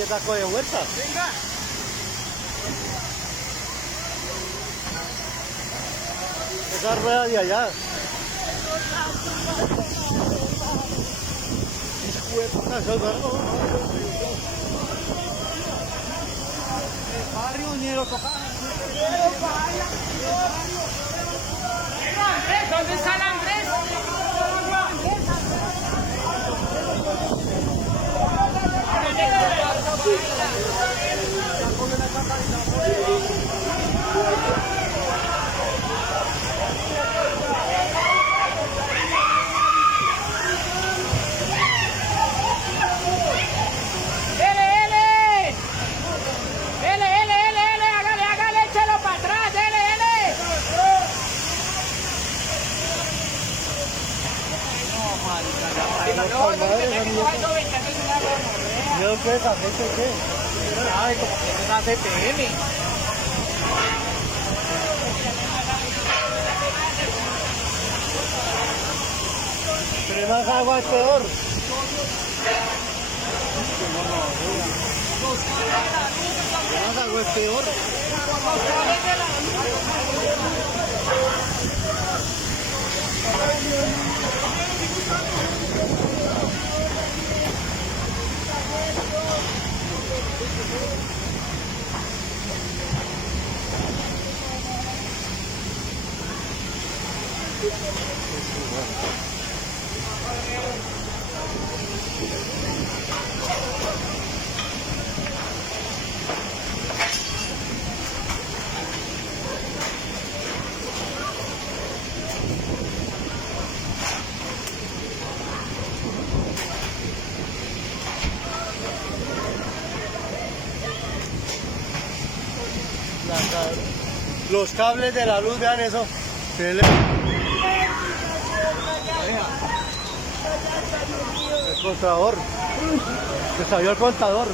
y taco de vuelta. Venga. Esa rueda de allá. El barrio ni lo toca. ¿Dónde está el Andrés? ¿Yo qué es? ¿Gente qué? Ay, como que es una CTM. Pero más agua es peor. Más agua es peor. Los cables de la luz, vean eso. El contador. Se salió el contador.